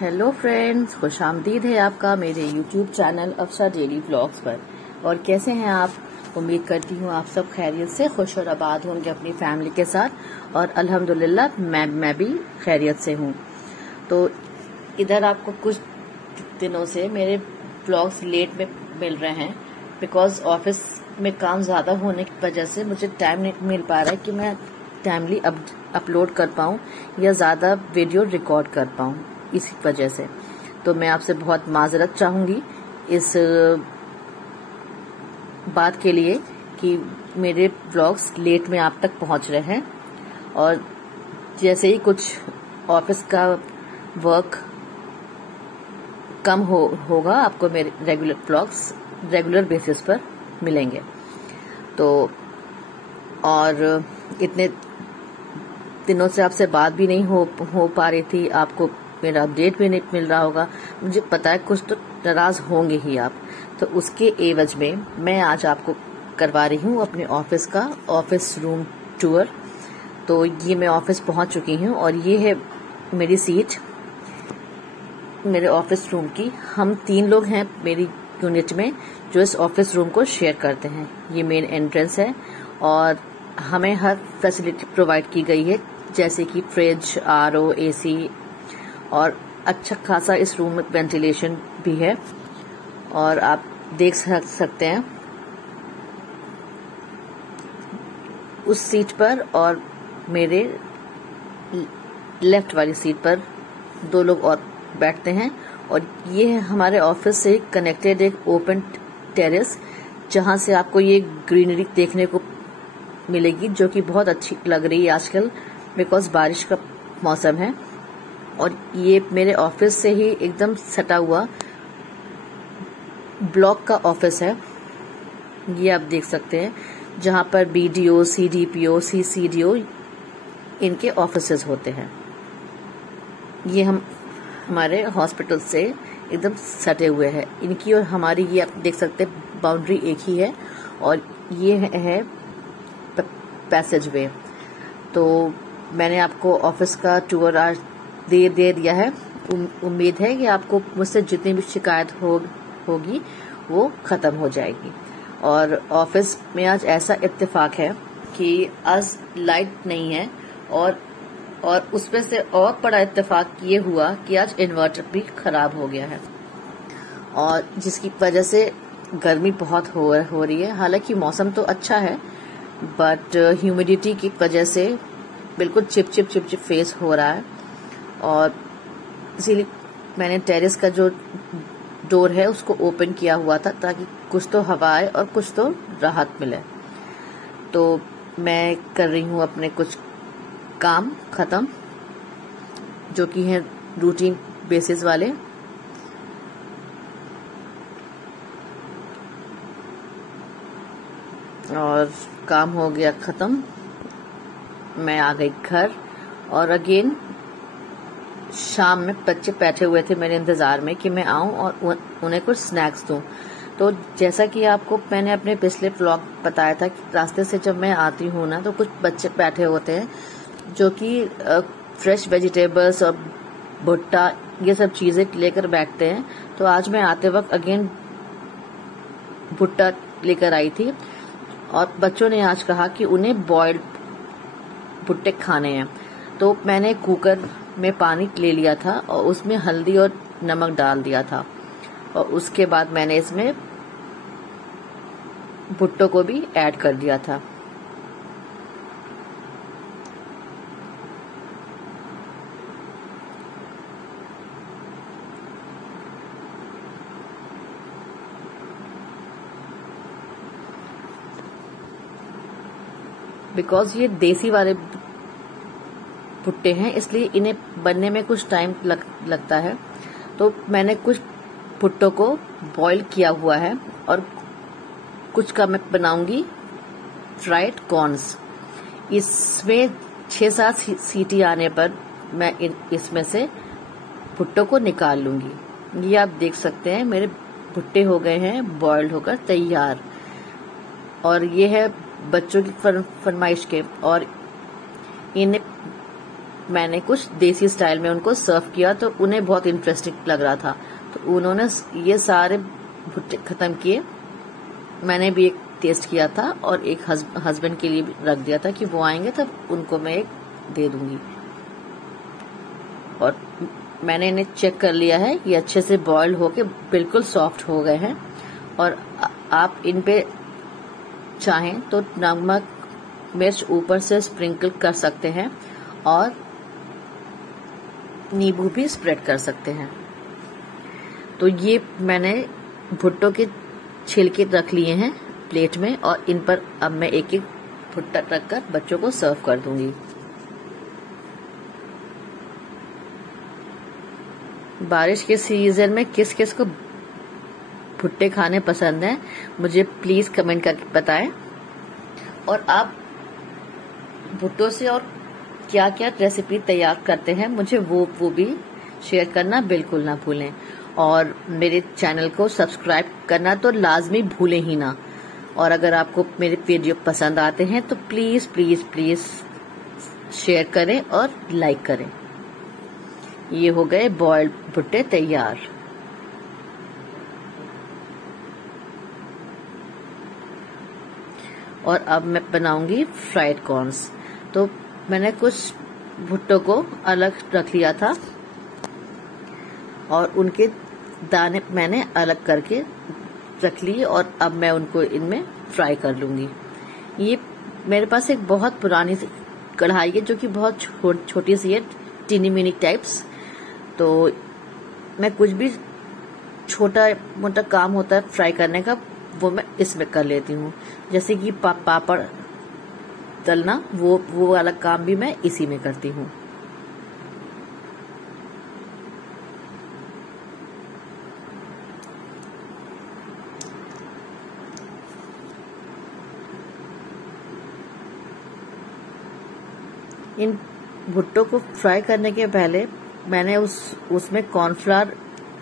Hello friends, खुशामदीद है आपका मेरे यूट्यूब चैनल अफसा डेली व्लॉग्स पर। और कैसे हैं आप? उम्मीद करती हूँ आप सब खैरियत से खुश और आबाद होंगे अपनी फैमिली के साथ। और अल्हम्दुलिल्लाह मैं भी खैरियत से हूँ। तो इधर आपको कुछ दिनों से मेरे व्लॉग्स लेट में मिल रहे हैं बिकॉज ऑफिस में काम ज़्यादा होने की वजह से मुझे टाइम नहीं मिल पा रहा है कि मैं टाइमली अपलोड कर पाऊँ या ज़्यादा वीडियो रिकॉर्ड कर पाऊँ। इसी वजह से तो मैं आपसे बहुत माजरत चाहूंगी इस बात के लिए कि मेरे व्लॉग्स लेट में आप तक पहुंच रहे हैं। और जैसे ही कुछ ऑफिस का वर्क कम होगा आपको मेरे रेगुलर व्लॉग्स रेगुलर बेसिस पर मिलेंगे। तो और इतने दिनों से आपसे बात भी नहीं हो पा रही थी, आपको मेरा अपडेट भी नहीं मिल रहा होगा। मुझे पता है कुछ तो नाराज होंगे ही आप। तो उसके एवज में मैं आज आपको करवा रही हूँ अपने ऑफिस का ऑफिस रूम टूर। तो ये मैं ऑफिस पहुंच चुकी हूँ और ये है मेरी सीट मेरे ऑफिस रूम की। हम 3 लोग हैं मेरी यूनिट में जो इस ऑफिस रूम को शेयर करते हैं। ये मेन एंट्रेंस है और हमें हर फैसिलिटी प्रोवाइड की गई है जैसे कि फ्रिज, आरओ, एसी और अच्छा खासा इस रूम में वेंटिलेशन भी है। और आप देख सकते हैं उस सीट पर और मेरे लेफ्ट वाली सीट पर 2 लोग और बैठते हैं। और ये है हमारे ऑफिस से कनेक्टेड एक ओपन टेरेस जहां से आपको ये ग्रीनरी देखने को मिलेगी जो कि बहुत अच्छी लग रही है आजकल बिकॉज बारिश का मौसम है। और ये मेरे ऑफिस से ही एकदम सटा हुआ ब्लॉक का ऑफिस है। ये आप देख सकते हैं जहां पर बीडीओ, सीडीपीओ, सीसीडीओ इनके ऑफिसेज होते हैं। ये हमारे हॉस्पिटल से एकदम सटे हुए हैं। इनकी और हमारी ये आप देख सकते हैं बाउंड्री एक ही है। और ये है पैसेज वे। तो मैंने आपको ऑफिस का टूर आज दे दिया है। उम्मीद है कि आपको मुझसे जितनी भी शिकायत होगी वो खत्म हो जाएगी। और ऑफिस में आज ऐसा इत्तेफाक है कि आज लाइट नहीं है और उसमें से और बड़ा इत्तेफाक ये हुआ कि आज इन्वर्टर भी खराब हो गया है और जिसकी वजह से गर्मी बहुत हो रही है। हालांकि मौसम तो अच्छा है बट ह्यूमिडिटी की वजह से बिल्कुल चिप फेस हो रहा है। और इसीलिए मैंने टेरेस का जो डोर है उसको ओपन किया हुआ था ताकि कुछ तो हवा आए और कुछ तो राहत मिले। तो मैं कर रही हूँ अपने कुछ काम खत्म जो कि हैं रूटीन बेसिस वाले। और काम हो गया खत्म, मैं आ गई घर। और अगेन शाम में बच्चे बैठे हुए थे मेरे इंतजार में कि मैं आऊं और उन्हें कुछ स्नैक्स दूं। तो जैसा कि आपको मैंने अपने पिछले व्लॉग बताया था कि रास्ते से जब मैं आती हूँ ना तो कुछ बच्चे बैठे होते हैं जो कि फ्रेश वेजिटेबल्स और भुट्टा ये सब चीजें लेकर बैठते हैं। तो आज मैं आते वक्त अगेन भुट्टा लेकर आई थी और बच्चों ने आज कहा कि उन्हें बॉइल्ड भुट्टे खाने हैं। तो मैंने कुकर में पानी ले लिया था और उसमें हल्दी और नमक डाल दिया था और उसके बाद मैंने इसमें भुट्टो को भी ऐड कर दिया था। बिकॉज ये देसी वाले भुट्टे हैं इसलिए इन्हें बनने में कुछ टाइम लगता है। तो मैंने कुछ भुट्टों को बॉईल किया हुआ है और कुछ का मैं बनाऊंगी फ्राइड कॉर्न्स। इसमें 6-7 सीटी आने पर मैं इसमें से भुट्टों को निकाल लूंगी। ये आप देख सकते हैं मेरे भुट्टे हो गए हैं बॉइल्ड होकर तैयार। और ये है बच्चों की फरमाइश के और इन्हें मैंने कुछ देसी स्टाइल में उनको सर्व किया तो उन्हें बहुत इंटरेस्टिंग लग रहा था, तो उन्होंने ये सारे भुट्टे खत्म किए। मैंने भी एक टेस्ट किया था और एक हस्बैंड के लिए भी रख दिया था कि वो आएंगे तब उनको मैं एक दे दूंगी। और मैंने इन्हें चेक कर लिया है, ये अच्छे से बॉइल्ड होके बिल्कुल सॉफ्ट हो गए हैं। और आप इन पे चाहें तो नमक मिर्च ऊपर से स्प्रिंकल कर सकते हैं और नींबू भी स्प्रेड कर सकते हैं। तो ये मैंने भुट्टों के छिलके रख लिए हैं प्लेट में और इन पर अब मैं एक एक भुट्टा रखकर बच्चों को सर्व कर दूंगी। बारिश के सीजन में किस किस को भुट्टे खाने पसंद हैं मुझे प्लीज कमेंट करके बताएं। और आप भुट्टों से और क्या क्या रेसिपी तैयार करते हैं मुझे वो भी शेयर करना बिल्कुल ना भूलें। और मेरे चैनल को सब्सक्राइब करना तो लाजमी भूलें ही ना। और अगर आपको मेरे वीडियो पसंद आते हैं तो प्लीज प्लीज प्लीज शेयर करें और लाइक करें। ये हो गए बॉइल्ड भुट्टे तैयार। और अब मैं बनाऊंगी फ्राइड कॉर्न्स। तो मैंने कुछ भुट्टों को अलग रख लिया था और उनके दाने मैंने अलग करके रख लिए और अब मैं उनको इनमें फ्राई कर लूंगी। ये मेरे पास एक बहुत पुरानी कढ़ाई है जो कि बहुत छोटी सी है, टीनी मिनी टाइप्स। तो मैं कुछ भी छोटा मोटा काम होता है फ्राई करने का वो मैं इसमें कर लेती हूँ। जैसे कि पापड़ तलना वो वाला काम भी मैं इसी में करती हूँ। इन भुट्टों को फ्राई करने के पहले मैंने उसमें कॉर्नफ्लावर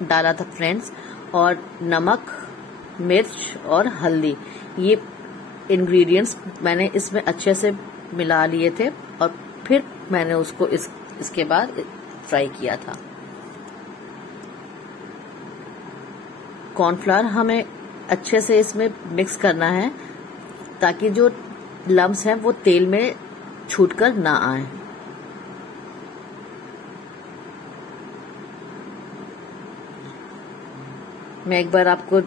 डाला था फ्रेंड्स, और नमक मिर्च और हल्दी, ये इंग्रेडिएंट्स मैंने इसमें अच्छे से मिला लिए थे और फिर मैंने उसको इसके बाद फ्राई किया था। कॉर्नफ्लावर हमें अच्छे से इसमें मिक्स करना है ताकि जो लम्स हैं वो तेल में छूटकर ना आए। मैं एक बार आपको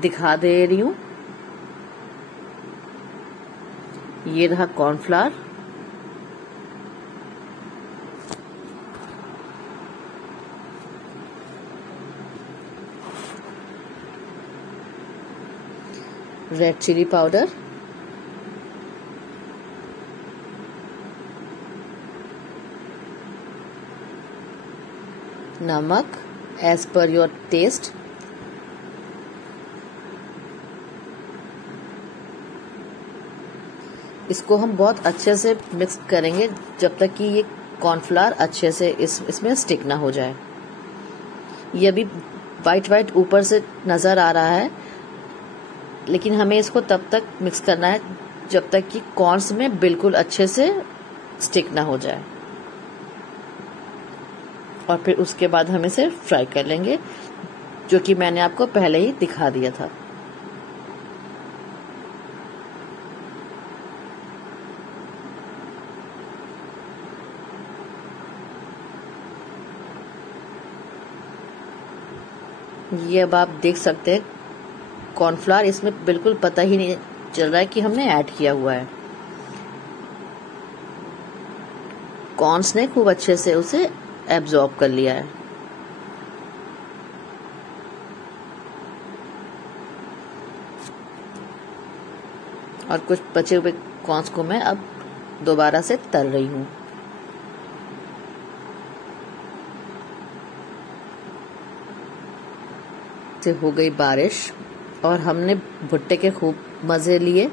दिखा दे रही हूँ। ये रहा कॉर्नफ्लावर। रेड चिली पाउडर, नमक एज पर योर टेस्ट, इसको हम बहुत अच्छे से मिक्स करेंगे जब तक कि ये कॉर्नफ्लावर अच्छे से इसमें स्टिक ना हो जाए। ये अभी वाइट ऊपर से नजर आ रहा है, लेकिन हमें इसको तब तक मिक्स करना है जब तक कि कॉर्न्स में बिल्कुल अच्छे से स्टिक ना हो जाए। और फिर उसके बाद हम इसे फ्राई कर लेंगे, जो कि मैंने आपको पहले ही दिखा दिया था। ये अब आप देख सकते हैं कॉर्नफ्लावर इसमें बिल्कुल पता ही नहीं चल रहा है कि हमने ऐड किया हुआ है। कॉर्न्स ने खूब अच्छे से उसे एब्जॉर्ब कर लिया है। और कुछ बचे हुए कॉर्न्स को मैं अब दोबारा से तल रही हूँ। से हो गई बारिश और हमने भुट्टे के खूब मजे लिए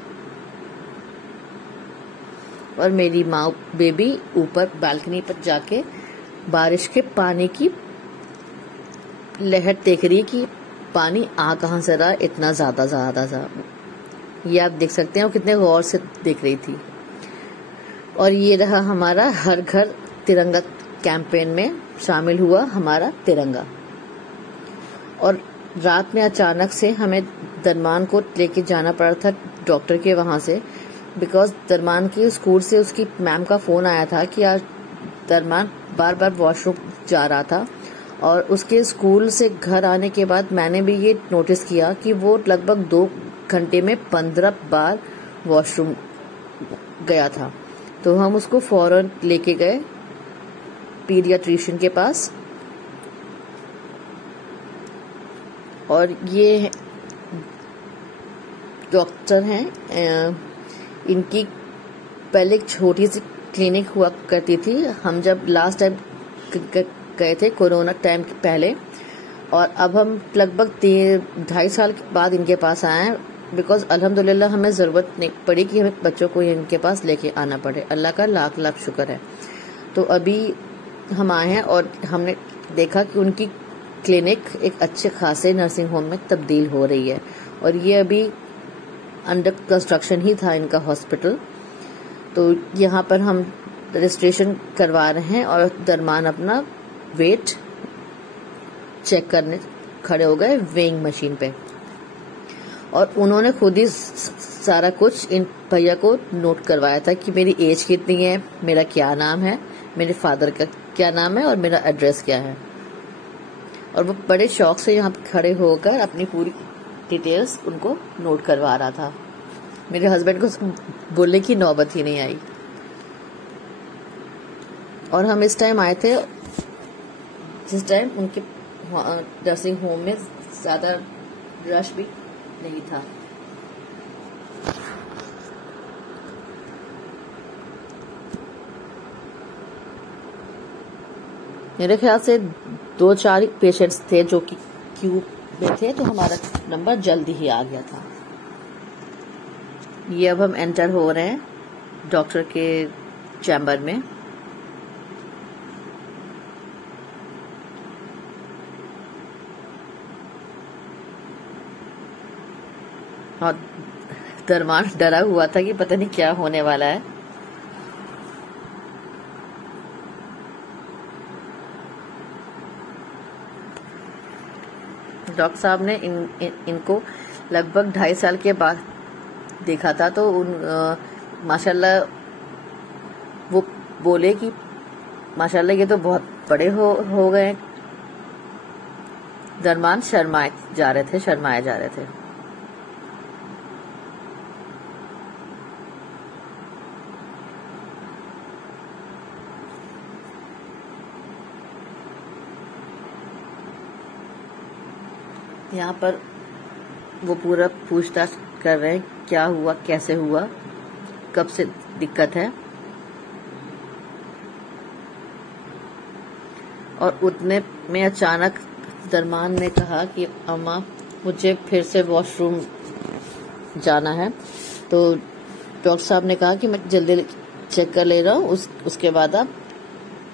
और मेरी माँ बेबी ऊपर बालकनी पर जाके बारिश के पानी की लहर देख रही कि पानी आ कहाँ से रहा, इतना ज्यादा सा। ये आप देख सकते हैं वो कितने गौर से देख रही थी। और ये रहा हमारा हर घर तिरंगा कैंपेन में शामिल हुआ हमारा तिरंगा। और रात में अचानक से हमें दरमान को लेके जाना पड़ा था डॉक्टर के वहां से, बिकॉज दरमान के स्कूल से उसकी मैम का फोन आया था कि आज दरमान बार बार वॉशरूम जा रहा था। और उसके स्कूल से घर आने के बाद मैंने भी ये नोटिस किया कि वो लगभग 2 घंटे में 15 बार वॉशरूम गया था। तो हम उसको फौरन लेके गए पीडियाट्रिशियन के पास। और ये डॉक्टर हैं, इनकी पहले एक छोटी सी क्लिनिक हुआ करती थी। हम जब लास्ट टाइम गए थे कोरोना टाइम के पहले, और अब हम लगभग 2.5 साल के बाद इनके पास आए हैं, बिकॉज अल्हम्दुलिल्लाह हमें ज़रूरत नहीं पड़ी कि हमें बच्चों को इनके पास लेके आना पड़े। अल्लाह का लाख लाख शुक्र है। तो अभी हम आए हैं और हमने देखा कि उनकी क्लिनिक एक अच्छे खासे नर्सिंग होम में तब्दील हो रही है, और ये अभी अंडर कंस्ट्रक्शन ही था इनका हॉस्पिटल। तो यहाँ पर हम रजिस्ट्रेशन करवा रहे हैं और दरमान अपना वेट चेक करने खड़े हो गए वेइंग मशीन पे, और उन्होंने खुद ही सारा कुछ इन भैया को नोट करवाया था कि मेरी एज कितनी है, मेरा क्या नाम है, मेरे फादर का क्या नाम है और मेरा एड्रेस क्या है। और वो बड़े शौक से यहाँ खड़े होकर अपनी पूरी डिटेल्स उनको नोट करवा रहा था। मेरे हस्बैंड को बोलने की नौबत ही नहीं आई। और हम इस टाइम आए थे जिस टाइम उनके नर्सिंग होम में ज्यादा रश भी नहीं था। मेरे ख्याल से 2-4 पेशेंट्स थे जो कि क्यू में थे, तो हमारा नंबर जल्दी ही आ गया था। ये अब हम एंटर हो रहे हैं डॉक्टर के चैम्बर में। और दरमान डरा हुआ था कि पता नहीं क्या होने वाला है। डॉक्टर साहब ने इनको लगभग 2.5 साल के बाद देखा था, तो माशाल्लाह वो बोले कि माशाल्लाह ये तो बहुत बड़े हो गए। दरमान शर्माए जा रहे थे। यहाँ पर वो पूरा पूछताछ कर रहे हैं, क्या हुआ, कैसे हुआ, कब से दिक्कत है। और उतने में अचानक दरमान ने कहा कि अम्मा मुझे फिर से वॉशरूम जाना है। तो डॉक्टर साहब ने कहा कि मैं जल्दी चेक कर ले रहा हूँ, उसके बाद आप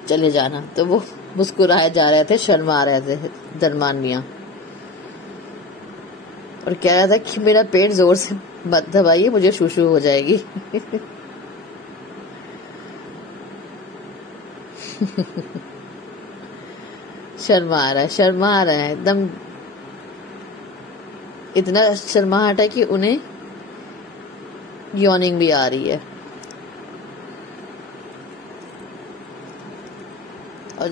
चले जाना। तो वो मुस्कुराए जा रहे थे, शर्मा रहे थे दरमान मियाँ, और कह रहा था कि मेरा पेट जोर से मत दबाइए, मुझे शुशु हो जाएगी। शर्मा रहा है एकदम, इतना शर्माहट है कि उन्हें यॉर्निंग भी आ रही है। और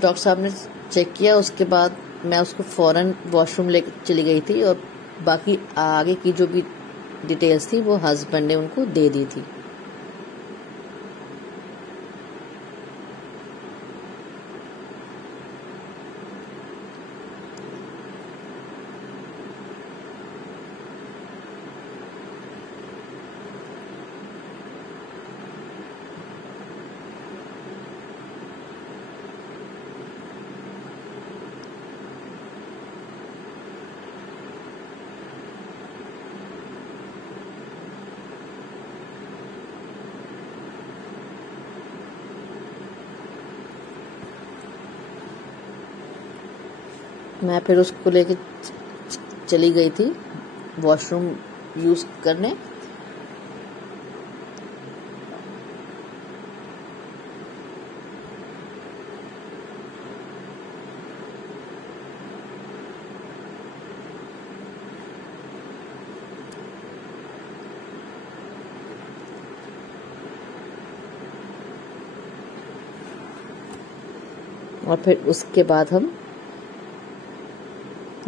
डॉक्टर साहब ने चेक किया, उसके बाद मैं उसको फौरन वॉशरूम ले चली गई थी, और बाकी आगे की जो भी डिटेल्स थी वो हस्बैंड ने उनको दे दी थी। मैं फिर उसको लेके चली गई थी वॉशरूम यूज करने। और फिर उसके बाद हम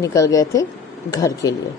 निकल गए थे घर के लिए।